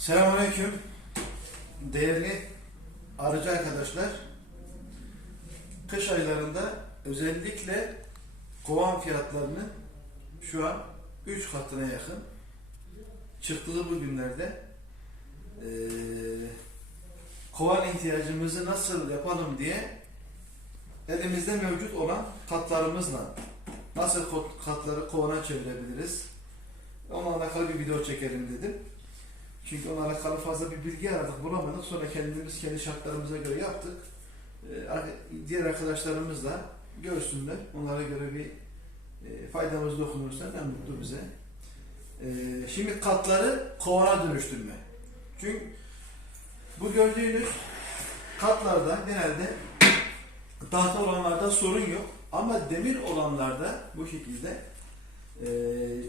Selamünaleyküm. Değerli arıcı arkadaşlar. Kış aylarında özellikle kovan fiyatlarının şu an 3 katına yakın çıktığı bu günlerde eee, kovan ihtiyacımızı nasıl yapalım diye elimizde mevcut olan katlarımızla nasıl katları kovana çevirebiliriz onunla alakalı bir video çekelim dedim. Çünkü onunla alakalı fazla bir bilgi aradık, bulamadık. Sonra kendimiz kendi şartlarımıza göre yaptık. Ee, diğer arkadaşlarımız da görsünler. Onlara göre bir e, faydamız dokunursa ne mutlu bize. Ee, şimdi katları kovana dönüştürme. Çünkü bu gördüğünüz katlarda genelde tahta olanlarda sorun yok. Ama demir olanlarda bu şekilde e,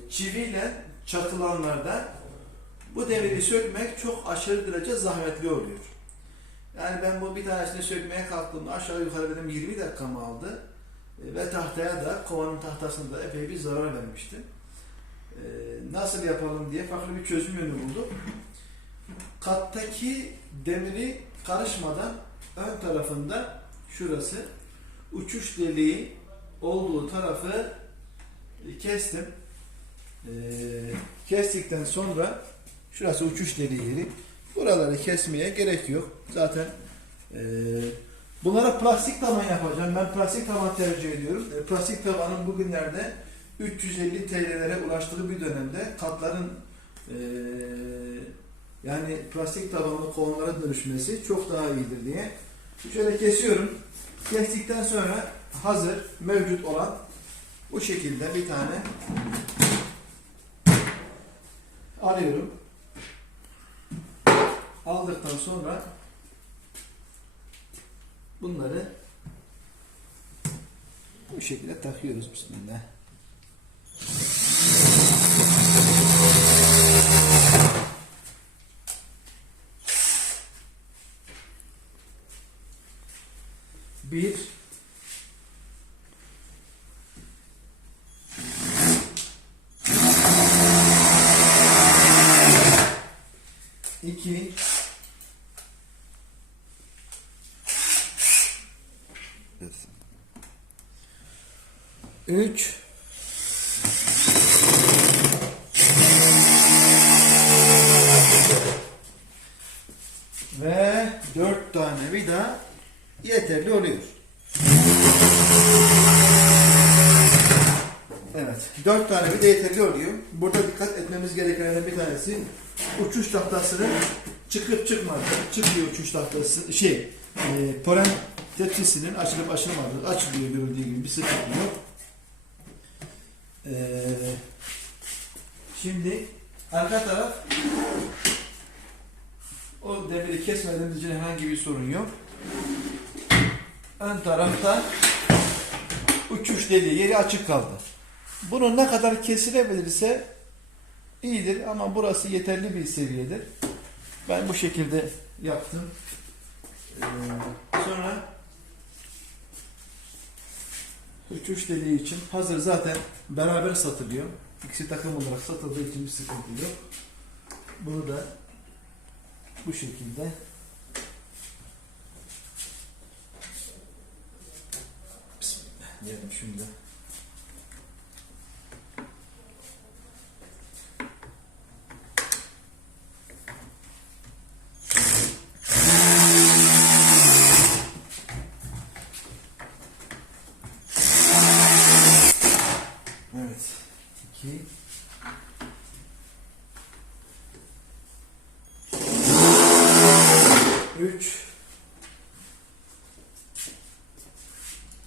çiviyle çakılanlarda bu demiri sökmek çok aşırı derece zahmetli oluyor. Yani ben bu bir tanesini sökmeye kalktığımda aşağı yukarı benim 20 dakikamı aldı. E, Ve tahtaya da kovanın tahtasına da epey bir zarar vermişti. E, Nasıl yapalım diye farklı bir çözüm yönü bulduk. Kattaki demiri karışmadan ön tarafında şurası uçuş deliği olduğu tarafı kestim. E, kestikten sonra Şurası uçuş deliği yeri. Buraları kesmeye gerek yok. Zaten eee, bunlara plastik taban yapacağım. Ben plastik taban tercih ediyorum. E, plastik tabanın bugünlerde 350 TL'lere ulaştığı bir dönemde katların eee, yani plastik tabanlı kovanlara dönüşmesi çok daha iyidir diye. Şöyle kesiyorum. Kestikten sonra hazır mevcut olan bu şekilde bir tane alıyorum. Aldıktan sonra bunları bu şekilde takıyoruz. Bismillah. Bir. İki Üç. Ve dört tane vida yeterli oluyor. Evet, dört tane vida yeterli oluyor. Burada dikkat etmemiz gerekenlerden bir tanesi uçuş tahtasının çıkıp çıkmadığı, çıkıyor uçuş tahtası, şey, e, polen tepsisinin açılıp açılmadığı, açılıyor görüldüğü gibi bir sıkıntı yok. Ee, şimdi arka taraf o demiri kesmediğimiz için herhangi bir sorun yok. Ön tarafta uçuş deliği yeri açık kaldı. Bunu ne kadar kesilebilirse iyidir ama burası yeterli bir seviyedir. Ben bu şekilde yaptım. Ee, sonra uçuş deliği için hazır zaten beraber satılıyor. İkisi takım olarak satıldığı için bir sıkıntı yok. Bunu da bu şekilde Bismillah diyelim şimdi. 3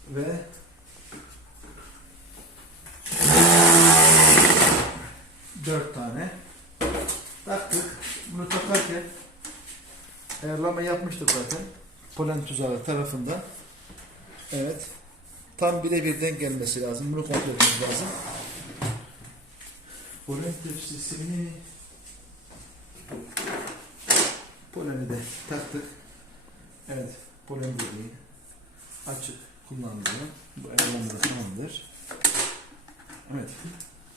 ve dört tane taktık. Bunu takarken ayarlama yapmıştık zaten. Polen tuzağı tarafında. Evet. Tam birebir denk gelmesi lazım. Bunu kontrol etmemiz lazım. Polen tepsisini poleni de taktık. Evet. Polen deliği açık kullanılıyor. Bu da tamamdır. Evet.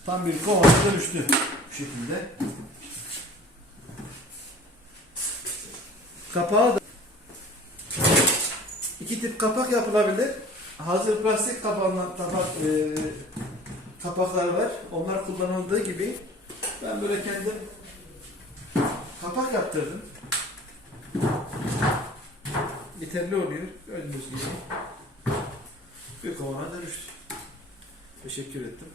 Tam bir kovana dönüştü. Bu şekilde. Kapağı da iki tip kapak yapılabilir. Hazır plastik kapağından tabak e, kapaklar var. Onlar kullanıldığı gibi ben böyle kendim kapak yaptırdım. Yeterli oluyor. Gördüğünüz gibi. Bir kovana dönüştü. Teşekkür ettim.